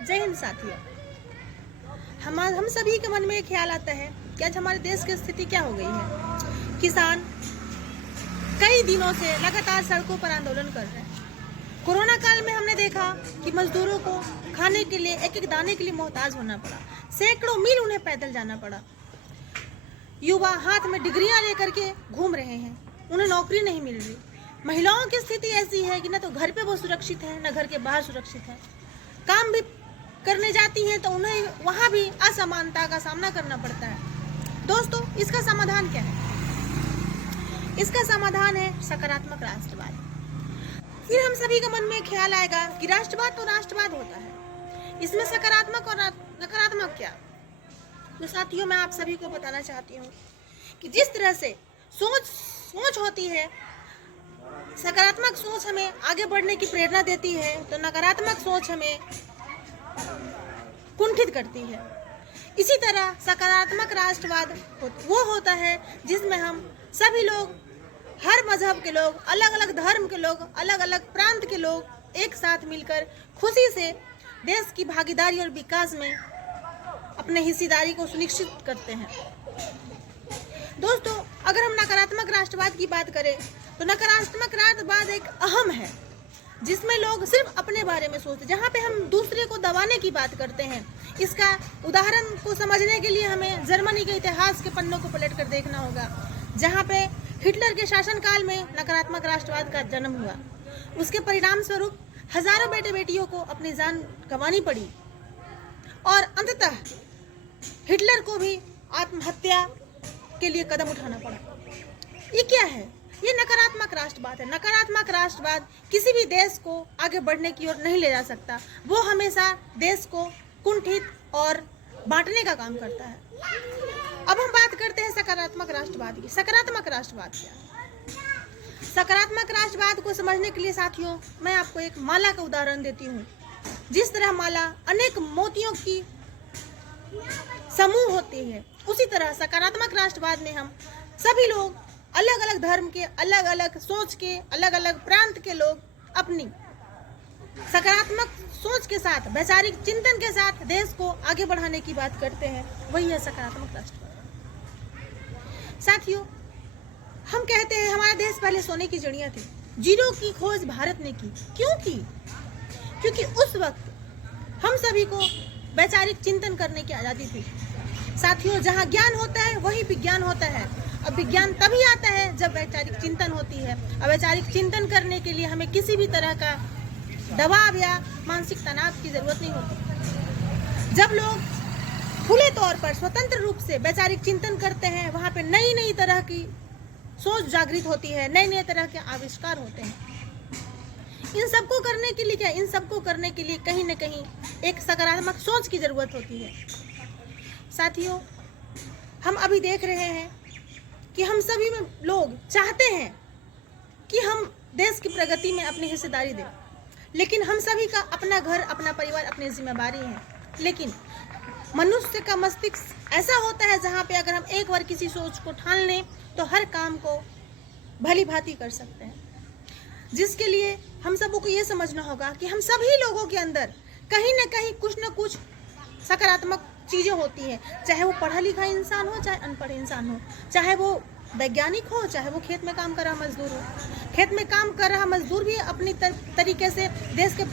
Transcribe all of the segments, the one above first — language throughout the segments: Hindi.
जय हिंद साथियों। हम सभी के मन में एक ख्याल आता है कि आज हमारे देश की स्थिति क्या हो गई है। किसान कई दिनों से लगातार सड़कों पर आंदोलन कर रहे हैं। कोरोना काल में हमने देखा कि मजदूरों को खाने के लिए एक एक दाने के लिए मोहताज होना पड़ा। सैकड़ों मील उन्हें पैदल जाना पड़ा। युवा हाथ में डिग्रियां लेकर के घूम रहे हैं, उन्हें नौकरी नहीं मिल रही। महिलाओं की स्थिति ऐसी है कि न तो घर पे वो सुरक्षित है, न घर के बाहर सुरक्षित है। काम भी करने जाती हैं तो उन्हें वहां भी असमानता का सामना करना पड़ता है। दोस्तों, इसका समाधान क्या है? इसका समाधान है सकारात्मक राष्ट्रवाद। फिर हम सभी के मन में ख्याल आएगा कि राष्ट्रवाद तो राष्ट्रवाद होता है, इसमें सकारात्मक और नकारात्मक क्या? तो साथियों, मैं आप सभी को बताना चाहती हूँ कि जिस तरह से सोच होती है, सकारात्मक सोच हमें आगे बढ़ने की प्रेरणा देती है, तो नकारात्मक सोच हमें कुंठित करती है। इसी तरह सकारात्मक राष्ट्रवाद वो होता है जिसमें हम सभी लोग, हर मजहब के लोग, अलग अलग धर्म के लोग, अलग अलग प्रांत के लोग एक साथ मिलकर खुशी से देश की भागीदारी और विकास में अपने हिस्सेदारी को सुनिश्चित करते हैं। दोस्तों, अगर हम नकारात्मक राष्ट्रवाद की बात करें तो नकारात्मक राष्ट्रवाद एक अहम है जिसमें लोग सिर्फ अपने बारे में सोचते, जहाँ पे हम दूसरे को दबाने की बात करते हैं। इसका उदाहरण को समझने के लिए हमें जर्मनी के इतिहास के पन्नों को पलट कर देखना होगा, जहाँ पे हिटलर के शासनकाल में नकारात्मक राष्ट्रवाद का जन्म हुआ। उसके परिणाम स्वरूप हजारों बेटे बेटियों को अपनी जान गंवानी पड़ी और अंततः हिटलर को भी आत्महत्या के लिए कदम उठाना पड़ा। ये क्या है? ये नकारात्मक राष्ट्रवाद है। नकारात्मक राष्ट्रवाद किसी भी देश को आगे बढ़ने की ओर नहीं ले जा सकता। वो हमेशा देश को कुंठित और बांटने का काम करता है। अब हम बात करते हैं सकारात्मक राष्ट्रवाद की। सकारात्मक राष्ट्रवाद क्या है? सकारात्मक राष्ट्रवाद को समझने के लिए साथियों, मैं आपको एक माला का उदाहरण देती हूँ। जिस तरह माला अनेक मोतियों की समूह होती है, उसी तरह सकारात्मक राष्ट्रवाद में हम सभी लोग, अलग अलग धर्म के, अलग अलग सोच के, अलग अलग प्रांत के लोग अपनी सकारात्मक सोच के साथ, वैचारिक चिंतन के साथ देश को आगे बढ़ाने की बात करते हैं। वही है सकारात्मक राष्ट्रवाद। साथियों, हम कहते हैं हमारा देश पहले सोने की चिड़िया थी, जीरो की खोज भारत ने की। क्यों की? क्योंकि उस वक्त हम सभी को वैचारिक चिंतन करने की आजादी थी। साथियों, जहाँ ज्ञान होता है वही विज्ञान होता है। अब विज्ञान तभी आता है जब वैचारिक चिंतन होती है। और वैचारिक चिंतन करने के लिए हमें किसी भी तरह का दबाव या मानसिक तनाव की जरूरत नहीं होती। जब लोग खुले तौर पर स्वतंत्र रूप से वैचारिक चिंतन करते हैं, वहाँ पे नई नई तरह की सोच जागृत होती है, नए नए तरह के आविष्कार होते हैं। इन सबको करने के लिए क्या? इन सबको करने के लिए कहीं न कहीं एक सकारात्मक सोच की जरूरत होती है। साथियों, हम अभी देख रहे हैं कि हम सभी में लोग चाहते हैं कि हम देश की प्रगति में अपनी हिस्सेदारी दें, लेकिन हम सभी का अपना घर, अपना परिवार, अपनी जिम्मेदारी है। लेकिन मनुष्य का मस्तिष्क ऐसा होता है जहाँ पे अगर हम एक बार किसी सोच को ठान लें तो हर काम को भली भांति कर सकते हैं। जिसके लिए हम सबको ये समझना होगा कि हम सभी लोगों के अंदर कहीं ना कहीं कुछ न कुछ सकारात्मक चीज़ें होती हैं। चाहे वो पढ़ा लिखा इंसान हो, चाहे अनपढ़ इंसान हो, चाहे वो वैज्ञानिक हो, चाहे वो खेत में काम कर रहा मजदूर हो। खेत में काम कर रहा मजदूर भी अपनी तरीके से देश के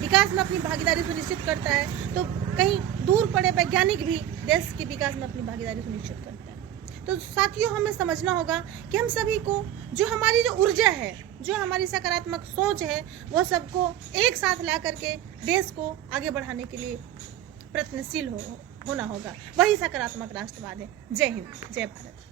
विकास में अपनी भागीदारी सुनिश्चित करता है, तो कहीं दूर पड़े वैज्ञानिक भी देश के विकास में अपनी भागीदारी सुनिश्चित करते हैं। तो साथियों, हमें समझना होगा कि हम सभी को जो हमारी जो ऊर्जा है, जो हमारी सकारात्मक सोच है, वो सबको एक साथ ला करके देश को आगे बढ़ाने के लिए प्रयत्नशील होना होगा। वही सकारात्मक राष्ट्रवाद है। जय हिंद, जय भारत।